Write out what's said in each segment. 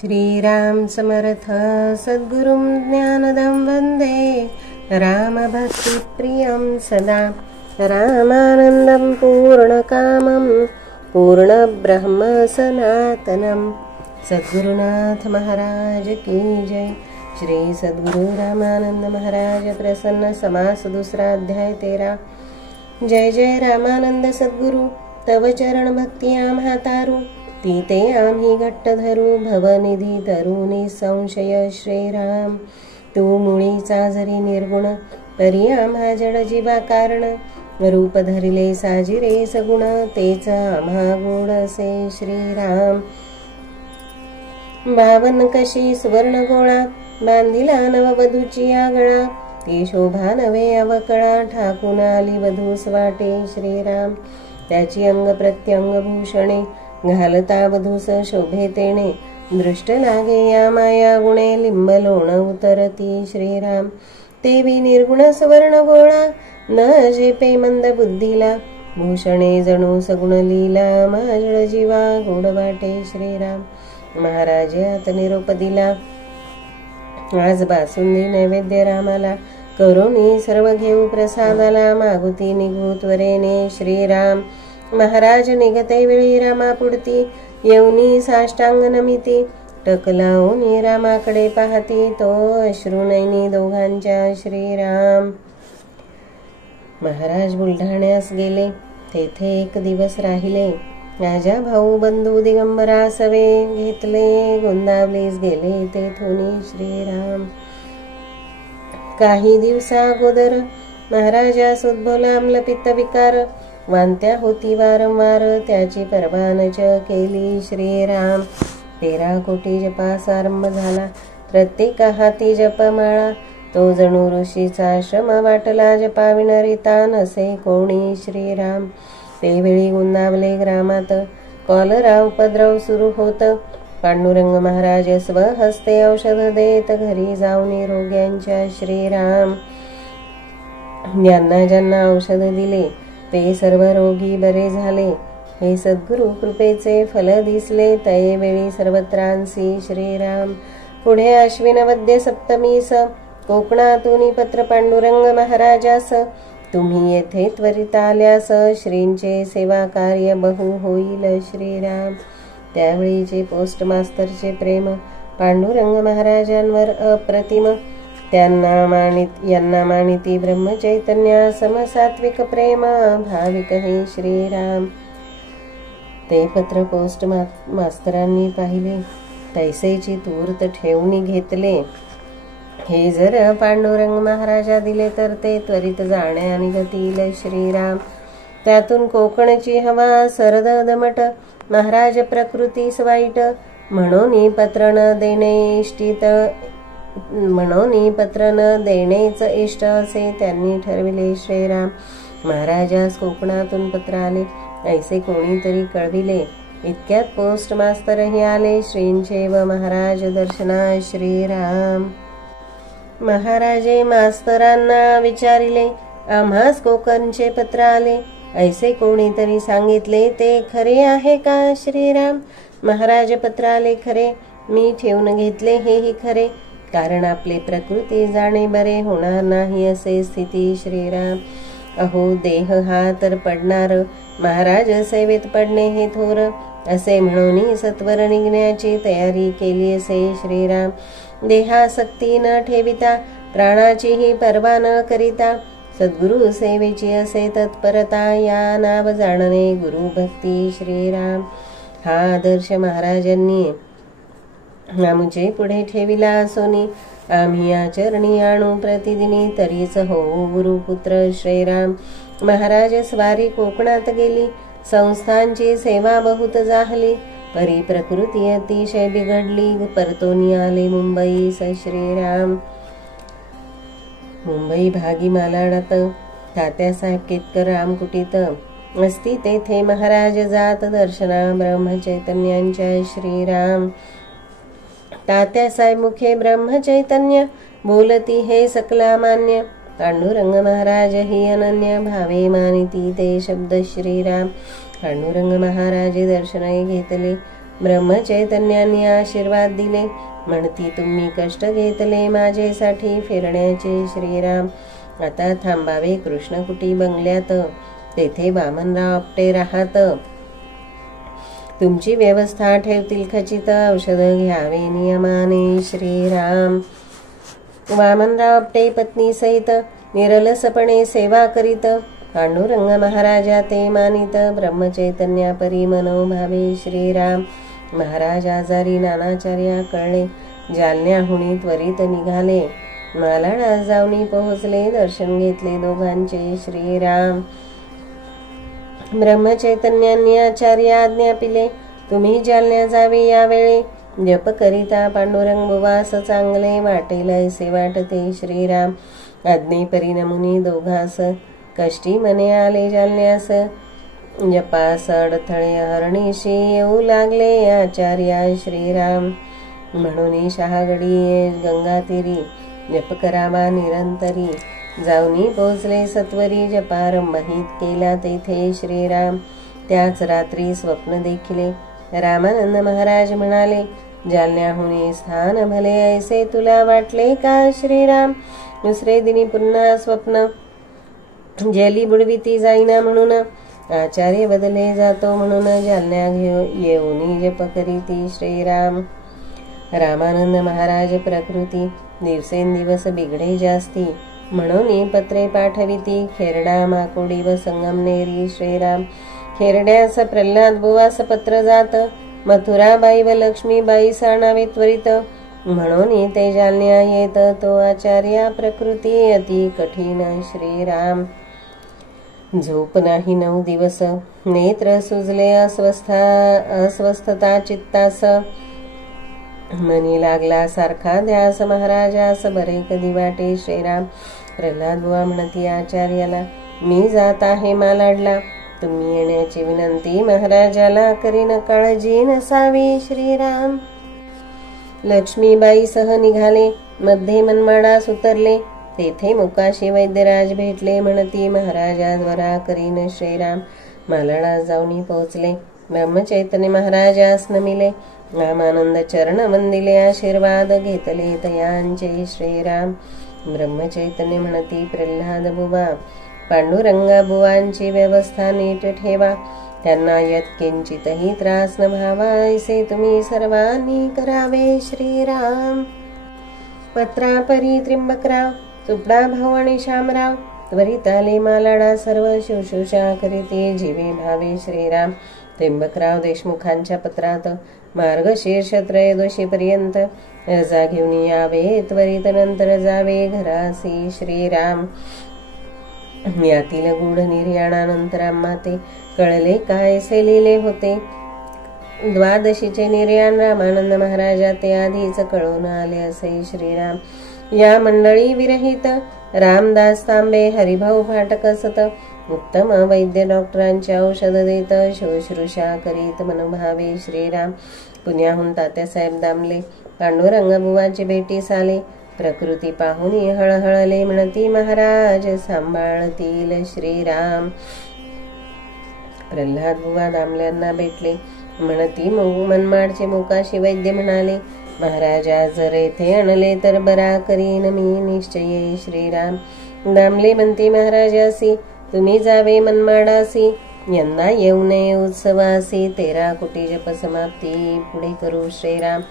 श्रीराम समर्थ सद्गुरुं ज्ञानदं वन्दे रामभक्तिप्रियं सदा रामानन्दं पूर्णकामं पूर्णब्रह्म सनातनं। सद्गुरुनाथ महाराज की जय। श्री सद्गुरु रामानंद महाराज प्रसन्न समास दूसरा अध्याय 13। जय जय रामानंद सद्गुरु तव चरण भक्ती आम्हा तारू तीते आम्ही घट्ट धरू भवनिधी तरू निसंशय श्रीराम। तू मुळीचा जरी निर्गुण परी आम्हा जड जीवा कारण रूप धरिले साजिरे सगुण तेच आम्हा गुण असे श्रीराम। बावन कशी सुवर्ण गोळा बांधिला नववधूची आगळा ती शोभा नवे अवकळा ठाकून आली वधूस वाटे श्रीराम। त्याची अंग प्रत्यंग भूषणे घालता वधूस शोभे तेणे दृष्ट लागे या माया गुणे लिंब लोण उतरती श्रीराम। तेवी निर्गुण सुवर्ण गोळा न जेपे मंद बुद्धीला भूषणे जणू सगुण लीला माझळ जीवा गोड वाटे श्रीराम। महाराजात निरोप दिला आज बासुंदी नैवेद्य रामाला करुणी सर्व घेऊ प्रसादाला मागुती निघू त्वरेने श्रीराम। महाराज निघते वेळी रामा पुढती येऊनी साष्टांग नमिती टकलावून रामाकडे पाहती तो अश्रुनयनी दोघांच्या श्रीराम। महाराज बुलढाण्यास गेले तेथे एक दिवस राहिले राजा भाऊ बंधू दिगंबरा सवे घेतले गोंदावलीस गेले तेथुनी श्रीराम। काही दिवसा अगोदर महाराजास उद्भवला आम्लपित्त विकार वांत्या होती वारंवार त्याची परवानच केली श्रीराम। 13 कोटी जपास आरंभ झाला प्रत्येक हाती जपमाळा तो जणू ऋषीचा आश्रम वाटला जपाविणारिता नसे कोणी श्रीराम। ते वेळी गुंदावले ग्रामात कॉलरा उपद्रव सुरू होत पांडुरंग महाराज स्वहस्ते औषध देत घरी जाऊन रोग्यांच्या श्रीराम। ज्यांना ज्यांना औषध दिले ते सर्व रोगी बरे झाले हे सद्गुरु कृपेचे फल दिसले तये वेळी सर्वत्रांसी श्रीराम। पुढे आश्विन वद्य सप्तमीस कोकणातून पत्र पांडुरंग महाराजास तुम्ही येथे त्वरित आल्यास श्रींचे सेवा कार्य बहु होईल श्रीराम। त्यावेळीचे पोस्ट मास्तरचे प्रेम पांडुरंग महाराजांवर अप्रतिम यांना मानिती ब्रह्मचैतन्य समसात्विक प्रेम भाविक हे श्रीराम। ते पत्र पोस्ट मास्तरांनी पाहिले तैसेची तूर्त ठेवणी घेतले हे जर पांडुरंग महाराजा दिले तर ते त्वरित जाणे आणि गतील श्रीराम। त्यातून कोकणची हवा सरद दमट महाराज प्रकृतीस वाईट म्हणून पत्र न देणेच इष्ट असे त्यांनी ठरविले श्रीराम। महाराजास कोकणातून पत्र आले ऐसे कोणीतरी कळविले इतक्यात पोस्ट मास्तरही आले श्रींचे व महाराज दर्शना श्रीराम। महाराजे मास्तरांना विचारिले आम्हास कोकणचे पत्र आले ऐसे कोणीतरी सांगितले ते खरे आहे का श्रीराम। महाराज पत्र आले खरे मी ठेवून घेतले हेही खरे कारण आपले प्रकृती जाणे बरे होणार नाही असे स्थिती श्रीराम। अहो देह हा तर पडणार महाराज सेवेत पडणे हे थोर असे म्हणून सत्वर निघण्याची तयारी केली असे श्रीराम। देहासक्ती न ठेविता प्राणाचीही पर्वा न करिता सद्गुरु सेवेची असे तत्परता या नाव जाणणे गुरु भक्ती श्रीराम। हा आदर्श महाराजांनी आमचे पुढे ठेविला असोनी आम्ही आचरणी आणू प्रतिदिनी तरीच होऊ गुरुपुत्र श्रीराम। महाराज स्वारी कोकणात गेली संस्थांची सेवा बहुत जाहली परी प्रकृती अतिशय बिघडली परतोनी आले मुंबईस श्रीराम। मुंबई भागी मालाडात तात्यासाहेब केतकर रामकुटीत असती तेथे महाराज जात दर्शना ब्रह्मचैतन्यांच्या श्रीराम। तात्यासाहेब मुखे ब्रह्मचैतन्य बोलती हे सकला मान्य पांडुरंग महाराज ही अनन्य भावे मानिती ते शब्द श्रीराम। पांडुरंग महाराज दर्शने घेतले ब्रह्मचैतन्यांनी आशीर्वाद दिले. म्हणती तुम्ही कष्ट घेतले माझेसाठी फिरण्याचे श्रीराम. आता थांबावे कृष्णकुटी बंगल्यात, तेथे वामनराव आपटे राहत. तुमची व्यवस्था ठेवतील खचित, औषध घ्यावे नियमाने श्रीराम. वामनराव आपटे पत्नी सहित निरलसपणे सेवा करीत. पांडुरंग महाराजा ते मानित, ब्रह्मचैतन्या परी मनोभावे श्रीराम. महाराज आजारी नानाचार्या कळले, जालन्याहुनी त्वरित निघाले. मालाडा जाऊनी पोहोचले, दर्शन घेतले दोघांचे श्रीराम. ब्रह्मचैतन्यांनी आचार्य आज्ञापिले, तुम्ही जालन्या जावे यावेळी. जप करिता पांडुरंग बुवास चांगले वाटेल ऐसे वाटते श्रीराम. आज्ञेपरी नमुनी दोघास कष्टी मने आले जालन्यास. जपास अडथळे हरणीशी येऊ लागले आचार्या श्रीराम. म्हणून शहागडी गंगातीरी जप करावा निरंतरी. जाऊनी पोचले सत्वरी, जपारंभ हित केला तेथे श्रीराम. त्याच रात्री स्वप्न देखिले. रामानंद महाराज म्हणाले, जालन्याहुनी स्थान भले ऐसे तुला वाटले का श्रीराम. दुसरे दिनी पुन्हा स्वप्न, जली बुडविती जाईना म्हणून. आचार्य बदले जातो म्हणून जालन्या येऊनी जप करीती श्रीराम. रामानंद महाराज प्रकृती दिवसेंदिवस बिघडे जास्ती. म्हणून पत्रे पाठविती खेरडा माकोडी व संगमनेरी श्रीराम. खेरड्यास प्रल्हाद बुवास पत्र जात. मथुराबाई व लक्ष्मीबाई साणावे त्वरित. म्हणून ते जालन्या येत तो आचार्या प्रकृती अति कठीण श्रीराम. झोप नाही 9 दिवस, नेत्र सुजले अस्वस्थता चित्तास. मनी लागला सारखा ध्यास महाराजास, बरे कधी वाटे श्रीराम. प्रल्हाद बुवा म्हणती आचार्याला, मी जात आहे मालाडला. तुम्ही येण्याची विनंती महाराजाला करीन, काळजी नसावी श्रीराम. लक्ष्मीबाई सह निघाले. मध्ये मनमाडास उतरले. तेथे मुकाशी वैद्यराज भेटले. म्हणती महाराजाद्वारा करीन श्रीराम. मालाडा जाऊनी पोहोचले. ब्रह्मचैतन्य महाराजास नमिले. रामानंद चरण वंदिले, आशीर्वाद घेतले तयांचे श्रीराम. ब्रह्मचैतन्य म्हणती प्रल्हाद बुवा, पांडुरंगा बुवांची व्यवस्था नीट ठेवा. त्यांना यत्किंचितही त्रास न व्हावा ऐसे तुम्ही सर्वांनी करावे श्रीराम. पत्रापरी त्रिंबकराव, चुपडा भाऊ आणि शामराव त्वरित आले मालाडा. सर्व शुश्रूषा करीते जीवे भावे श्रीराम. त्रिंबकराव देशमुखांच्या पत्रात मार्गशीर्ष त्रयोदशी पर्यंत रजा घेऊन यावे, त्वरित नंतर जावे घरासी श्रीराम. यातील गूढ निर्याणानंतर आम्हा ते कळले कायसे लिहिले होते. द्वादशीचे निर्याण रामानंद महाराजा ते आधीच कळून आले असे श्रीराम. या मंडळी विरहित रामदास तांबे, हरिभाऊ फाटक असत. उत्तम वैद्य डॉक्टरांचे औषध देत शुश्रूषा करीत मनोभावे श्रीराम. पुण्याहून तात्यासाहेब दामले पांडुरंग बुवाची भेटीस आले. प्रकृती पाहून हळहळले. म्हणती महाराज सांभाळतील श्रीराम. प्रल्हाद बुवा दामल्यांना भेटले. म्हणती मनमाडचे मुकाशी वैद्य म्हणाले, महाराजा जर येथे आणले तर बरा करीन मी निश्चये श्रीराम. दामले म्हणते महाराजासी, तुम्ही जावे मनमाडासी. यंदा येऊ नये उत्सवासी. 13 कोटी जप समाप्ती पुढे करू श्रीराम.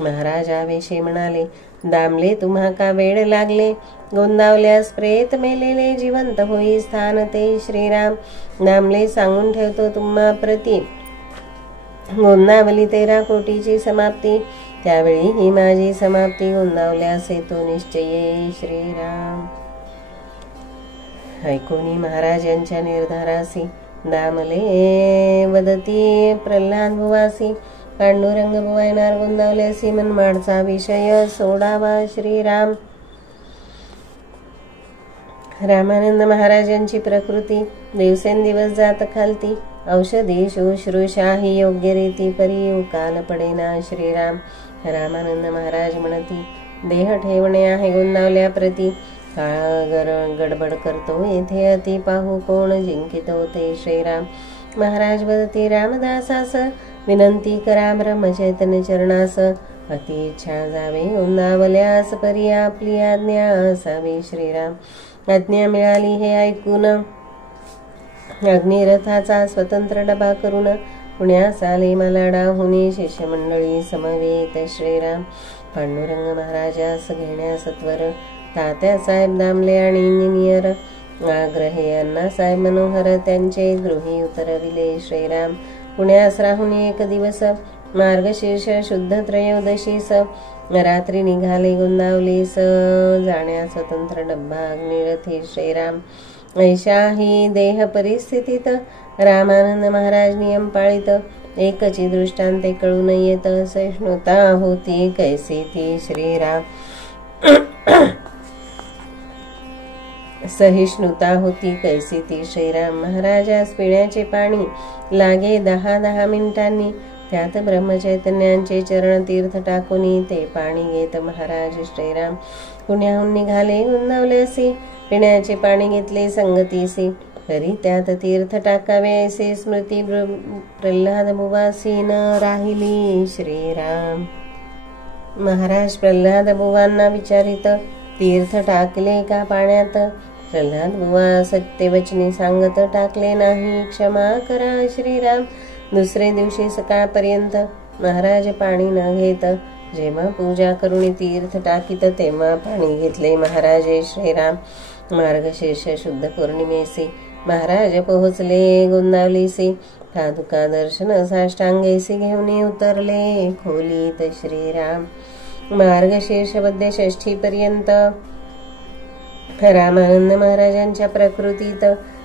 महाराज आवेशे म्हणाले, दामले तुम्हा का वेळ लागले. गोंदावल्यास प्रेत मेलेले जिवंत होई स्थान ते श्रीराम. दामले सांगून ठेवतो तुम्हा प्रती. गोंदावली 13 कोटीची समाप्ती. त्यावेळी ही माझी समाप्ती. गोंदावल्यास येतो निश्चये श्रीराम. ऐकोनी महाराज यांच्या निर्धारासी दामले वदती प्रल्हाद बुवासी. पांडुरंग बुवा येणार गोंदावल्यासी. मनमाडचा विषय सोडावा श्रीराम. रामानंद महाराजांची प्रकृती दिवसेंदिवस जात खालती. औषधी शुश्रूषा ही योग्य रीती परी उकाल पडेना श्रीराम. रामानंद महाराज म्हणती, देह ठेवणे आहे गोंदावल्याप्रती. काळ गडबड करतो येथे अति पाहू कोण जिंकितो ते श्रीराम. महाराज वदती रामदासास, विनंती करा ब्रह्मचैतन्य चरणास, अति इच्छा जावे उन्नावल्यास, परी आपली आज्ञा असावी श्रीराम. आज्ञा मिळाली हे ऐकून अग्निरथाचा स्वतंत्र डबा करून पुण्यास आले मालाडाहुनी शिष्यमंडळी समवेत श्रीराम. पांडुरंग महाराजास घेण्यास त्वर तात्यासाहेब दामले आणि इंजिनियर आग्रहे अण्णासाहेब मनोहर त्यांचे गृही उतरविले श्रीराम. पुण्यास राहून एक दिवस मार्गशीर्ष शुद्ध त्रयोदशीस रात्री निघाले गोंदावलीस जाण्यास स्वतंत्र डब्बा अग्निरथी श्रीराम. ऐशाही देह परिस्थितीत रामानंद महाराज नियम पाळीत, एकची दृष्टांते कळून येत सहिष्णुता होती कैसी ती श्रीराम. सहिष्णुता होती कैसी ती श्रीराम. महाराजास पिण्याचे पाणी लागे 10 मिनिटांनी, त्यात ब्रह्मचैतन्यांचे चरण तीर्थ टाकून ते पाणी घेत महाराज श्रीराम. पुण्याहून निघाले गोंदावल्यासी, पिण्याचे पाणी घेतले संगतीसी, तरी त्यात तीर्थ टाकावे ऐसे स्मृती प्रल्हाद बुवासी न राहिली श्रीराम. महाराज प्रल्हाद बुवांना विचारित, तीर्थ टाकले का पाण्यात? प्रल्हाद बुवा सत्यवचनी सांगत, टाकले नाही, क्षमा करा श्रीराम. दुसरे दिवशी सकाळपर्यंत महाराज पाणी न घेत, जेव्हा पूजा करून तीर्थ टाकीत तेव्हा पाणी घेतले महाराजे श्रीराम. मार्गशीर्ष शुद्ध पौर्णिमेसी महाराज पोहोचले गोंदावलीसी, पादुका दर्शन साष्टांगेसी घेऊन उतरले खोलीत श्रीराम. मार्गशीर्ष वद्य षष्ठी पर्यंत रामानंद महाराजांच्या प्रकृतीत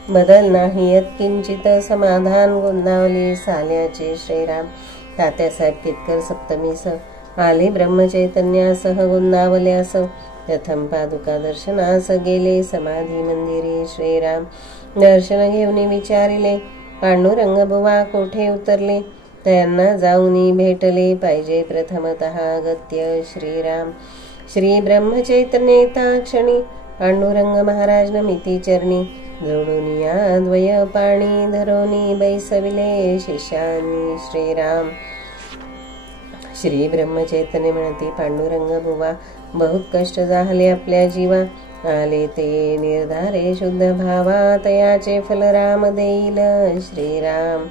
बदल नाही, यत्किंचित समाधान गोंदावली साल्याचे श्रीराम. तात्यासाहेब केतकर सप्तमीस आले ब्रह्मचैतन्यासह गोंदावल्यास, प्रथम पादुका दर्शनास गेले समाधी मंदिरे श्रीराम. दर्शन घेऊन विचारिले, पांडुरंग बुवा कोठे उतरले? त्यांना जाऊन भेटले पाहिजे प्रथमतः अगत्य श्रीराम. श्री ब्रह्मचैतन्यता क्षणी पांडुरंग महाराज नमिती चरणी, जोडून या द्वय पाणी धरोनी बैसविले शिष्यानी श्रीराम. श्री ब्रह्मचैतन्य म्हणते, पांडुरंग बुवा बहुत कष्ट झाले आपल्या जीवा, आले ते निर्धारे शुद्ध भावा, तयाचे फल राम देईल श्रीराम.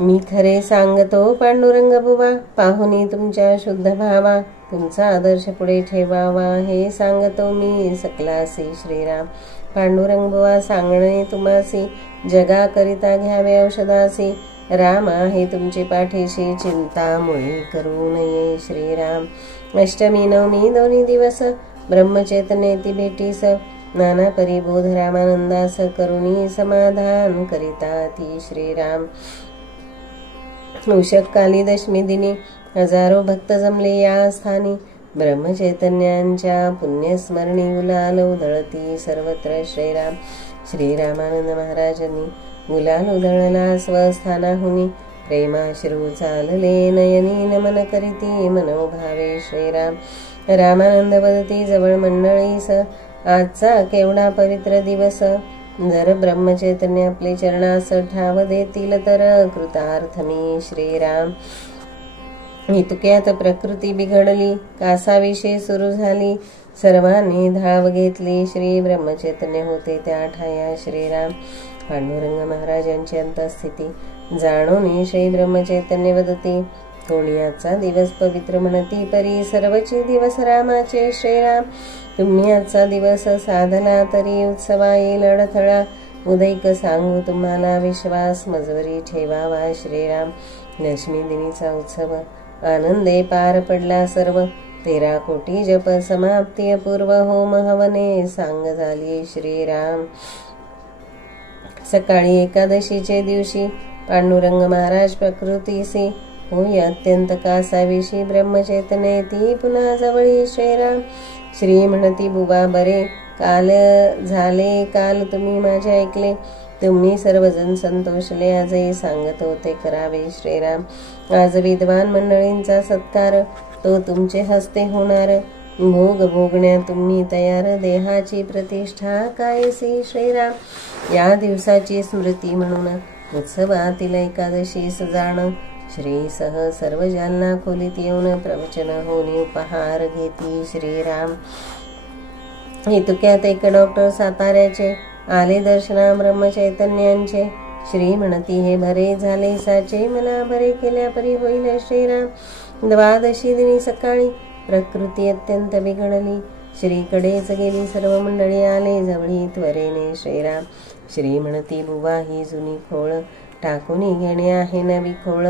मी खरे सांगतो पांडुरंग बुवा, पाहुनी तुमच्या शुद्ध भावा, तुमचा आदर्श पुढे ठेवावा हे सांगतो मी सकलासी श्रीराम. पांडुरंग बुवा सांगणे तुम्हासी, जगा करिता घ्यावे औषधासी, राम आहे तुमचे पाठीशी, चिंता मुळी करू नये श्रीराम. अष्टमी नवमी दोन्ही दिवस ब्रह्मचैतन्य ती भेटीस, नाना परिबोध रामानंदास करुणी समाधान करिता ती श्रीराम. उषःकाली दशमी दिनी हजारो भक्त जमले या स्थानी, ब्रह्मचैतन्यांच्या पुण्यस्मरणी गुलाल उधळती सर्वत्र श्रीराम. श्रीरामानंद महाराजांनी गुलाल उधळला स्वस्थानाहुनी, प्रेमाश्रू चालले नयनी नमन करीती मनोभावे श्रीराम. रामानंद वदती जवळ मंडळीस, आजचा केवढा पवित्र दिवस, जर ब्रह्मचैतन्य आपले चरणास ठाव देतील तर कृतार्थ मी श्रीराम. इतक्यात प्रकृती बिघडली, कासाविषयी सुरू झाली, सर्वांनी धाव घेतली, श्री ब्रह्मचैतन्य होते त्या ठाया श्रीराम. पांडुरंग महाराजांची अंतस्थिती जाणून श्री ब्रह्मचैतन्य वदती, कोणीयाचा दिवस पवित्र म्हणती, परी सर्वचे दिवस रामाचे श्रीराम. तुम्ही आजचा दिवस साधला तरी उत्सवा येईल अडथळा, उदैक सांगू तुम्हाला विश्वास मजवरी ठेवावा श्रीराम. दशमी दिनीचा उत्सव आनंदे पार पडला सर्व, 13 कोटी जप समाप्ती अपूर्व होम हवने सांग झाली श्रीराम. सकाळी एकादशीचे दिवशी पांडुरंग महाराज प्रकृतीसी, होय अत्यंत कासाविषयी ब्रह्मचैतन्य ती पुन्हा जवळी श्रीराम. श्री म्हणती, बुवा बरे काल झाले, काल तुम्ही माझे ऐकले, तुम्ही सर्वजण संतोषले, आजही सांगत होते करावे श्रीराम. आज विद्वान मंडळींचा सत्कार, तो तुमचे हस्ते होणार, भोग भोगण्या तुम्ही तयार, देहाची प्रतिष्ठा कायसी श्रीराम. या दिवसाची स्मृती म्हणून उत्सवातील एकादशी सजाण श्री सह सर्व जालना खोलीत येऊन प्रवचन होऊन उपहार घेती श्रीराम. इतक्यात एक डॉक्टर साताऱ्याचे आले दर्शना ब्रह्मचैतन्यांचे. श्री म्हणती हे बरे झाले साचे मला बरे केल्या परी होईल श्रीराम. द्वादशी दिनी सकाळी प्रकृती अत्यंत बिघडली. श्रीकडेच गेली सर्व मंडळी आले जवळी त्वरेने श्रीराम. श्री म्हणती बुवा ही जुनी खोळ टाकून घेणे आहे नवी खोळ.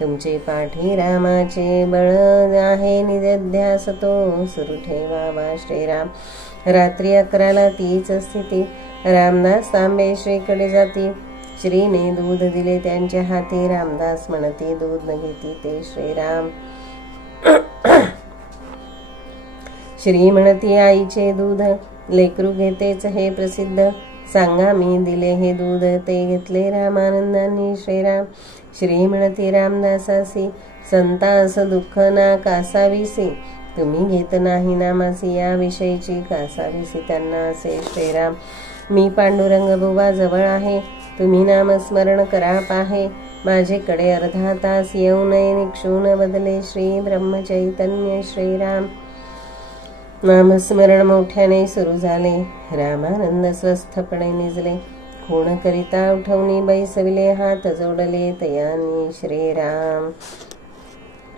तुमचे पाठी रामाचे बळ आहे निध्यास तो सुरू ठेवावा श्रीराम. रात्री 11ला तीच स्थिती रामदास तांबे श्रीकडे जाती. श्रीने दूध दिले त्यांच्या हाती रामदास म्हणती दूध न घेती ते श्रीराम. श्री म्हणती आईचे दूध लेकरू घेतेच हे प्रसिद्ध. सांगा मी दिले हे दूध ते घेतले रामानंदांनी श्रीराम. श्री म्हणती रामदासासी संतास दुःख ना कासाविसी. तुम्ही घेत नाही नामासी या विषयीची कासाविसी त्यांना असे श्रीराम. मी पांडुरंग बुवा जवळ आहे तुम्ही नामस्मरण करा पाहे. माझेकडे अर्धा तास येऊ नये निक्षून बदले श्री ब्रह्मचैतन्य श्रीराम. नामस्मरण मोठ्याने सुरू झाले. रामानंद स्वस्थपणे निजले. खूण करिता उठवणी बैसविले हात जोडले तयानी श्रीराम.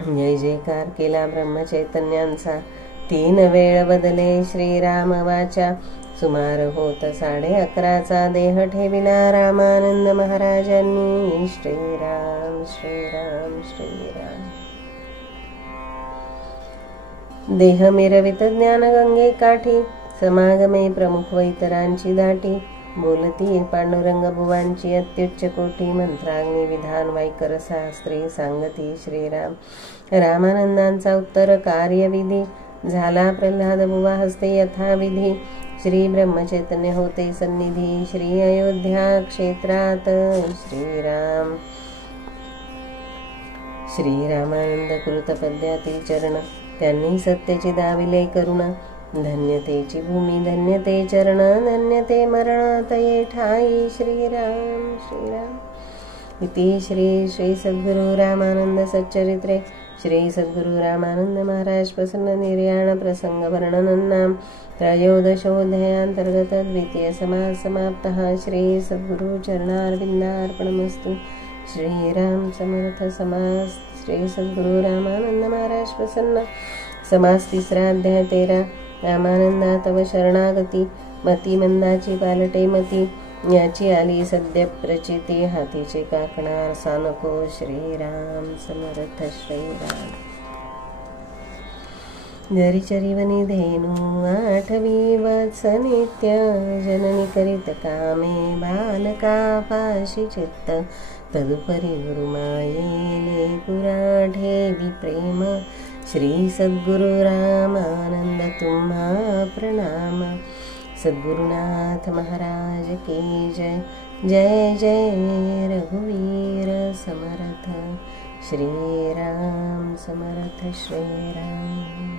जय जयकार केला ब्रह्मचैतन्यांचा. 3 वेळ बदले श्रीराम वाचा. सुमार होत 11:30चा देह ठेविला रामानंद महाराजांनी श्रीराम श्रीराम श्रीराम. देह मिरवित ज्ञान गंगे काठी समागमे प्रमुख व इतरांची दाटी. बोलती पांडुरंग बुवांची अत्युच्च कोटी मंत्राग्नी विधान वाईकर शास्त्री सांगती श्रीराम. रामानंदांचा उत्तर कार्यविधी झाला प्रल्हाद बुवा हस्ते यथाविधी. श्री ब्रह्मचैतन्य होते सन्निधी श्री अयोध्या क्षेत्रात श्रीराम. श्रीरामानंद कृत पद्यातील चरण त्यांनी सत्याची दाविले करुण. धन्यतेची भूमी धन्यते चरण धन्यते मरण तये ठाई श्रीराम श्रीराम. इति श्री श्री सद्गुरु रामानंद सच्चरित्रे श्री सद्गुरु रामानंद महाराज प्रसन्न निर्याण प्रसंग वर्णनन्नाम त्रयोदशोऽध्यायान्तर्गत द्वितीय समास समाप्तः. श्री सद्गुरु चरणारविन्दार्पणमस्तु. श्रीराम समर्थ. समास श्री सद्गुरु रामानंद महाराज प्रसन्न. समास 3रा अध्याय 13. रामानंदा तव शरणागती मती मंदाची पालटे मती. याची आली सद्य प्रचिती हातीचे काकणार सानको श्रीराम समर्थ श्रीराम. जरी चरिवनी धेनू 8वी वत्स नित्य जननी करीत कामे बालका पाशी चित्त. तदुपरी गुरुमायेले पुरा ठेवी प्रेम. श्री सद्गुरु रामानंद तुम्हा प्रणाम. सद्गुरुनाथ महाराज की जय. जय जय रघुवीर समर्थ श्रीराम समर्थ श्रीराम.